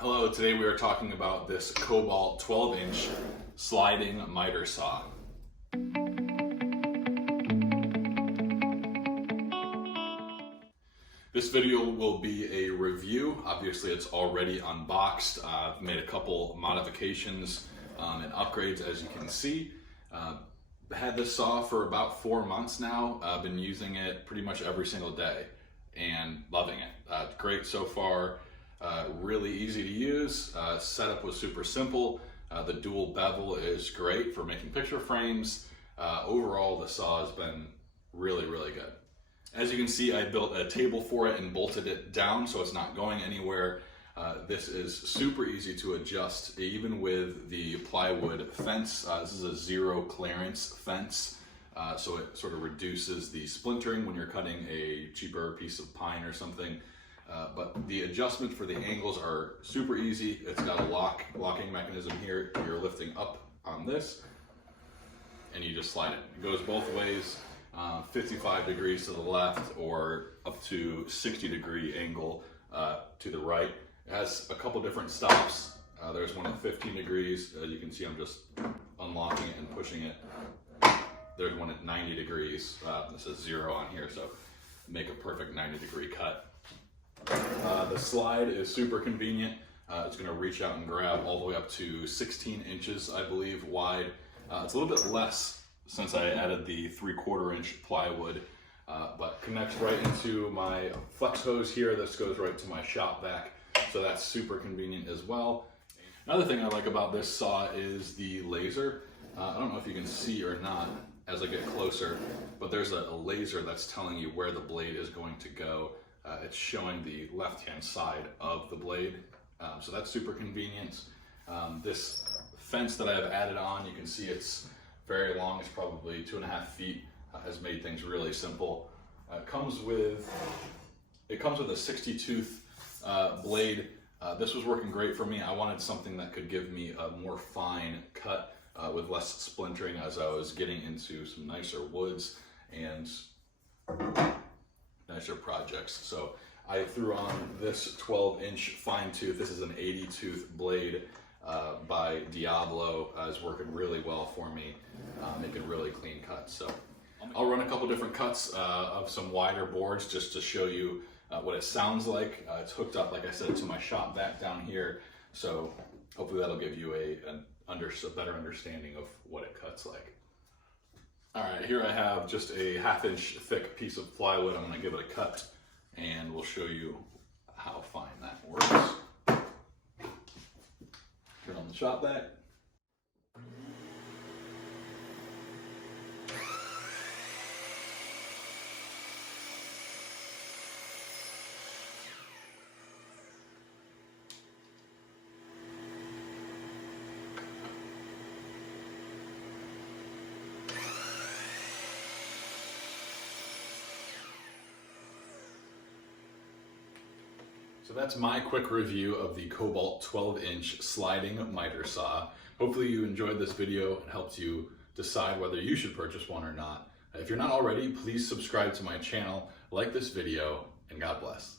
Hello, today we are talking about this Kobalt 12-inch sliding miter saw. This video will be a review. Obviously it's already unboxed. I've made a couple modifications and upgrades, as you can see. Had this saw for about 4 months now. I've been using it pretty much every single day and loving it. Great so far. Really easy to use. Setup was super simple. The dual bevel is great for making picture frames. Overall, the saw has been really good. As you can see, I built a table for it and bolted it down so it's not going anywhere. This is super easy to adjust, even with the plywood fence. This is a zero clearance fence, so it sort of reduces the splintering when you're cutting a cheaper piece of pine or something. But the adjustments for the angles are super easy. It's got a locking mechanism here. You're lifting up on this and you just slide it. It goes both ways, 55 degrees to the left or up to 60-degree angle to the right. It has a couple different stops. There's one at 15 degrees. As you can see, I'm just unlocking it and pushing it. There's one at 90 degrees. This is 0 on here, so make a perfect 90-degree cut. The slide is super convenient. It's going to reach out and grab all the way up to 16 inches, I believe, wide. It's a little bit less since I added the 3/4 inch plywood, but connects right into my flex hose here. This goes right to my shop vac, so that's super convenient as well. Another thing I like about this saw is the laser. I don't know if you can see or not as I get closer, but there's a laser that's telling you where the blade is going to go. It's showing the left-hand side of the blade, so that's super convenient. This fence that I've added on, you can see it's very long. It's probably 2.5 feet. Has made things really simple. It comes with a 60-tooth blade. This was working great for me. I wanted something that could give me a more fine cut with less splintering as I was getting into some nicer woods and nicer projects. So I threw on this 12-inch fine tooth. This is an 80-tooth blade by Diablo. It's working really well for me, making really clean cuts. So I'll run a couple different cuts of some wider boards just to show you what it sounds like. It's hooked up, like I said, to my shop vac down here. So hopefully that'll give you a better understanding of what it cuts like. All right, here I have just a 1/2 inch thick piece of plywood. I'm gonna give it a cut and we'll show you how fine that works. Turn on the shop vac. So that's my quick review of the Kobalt 12-inch sliding miter saw. Hopefully you enjoyed this video and helped you decide whether you should purchase one or not. If you're not already, please subscribe to my channel, like this video, and God bless.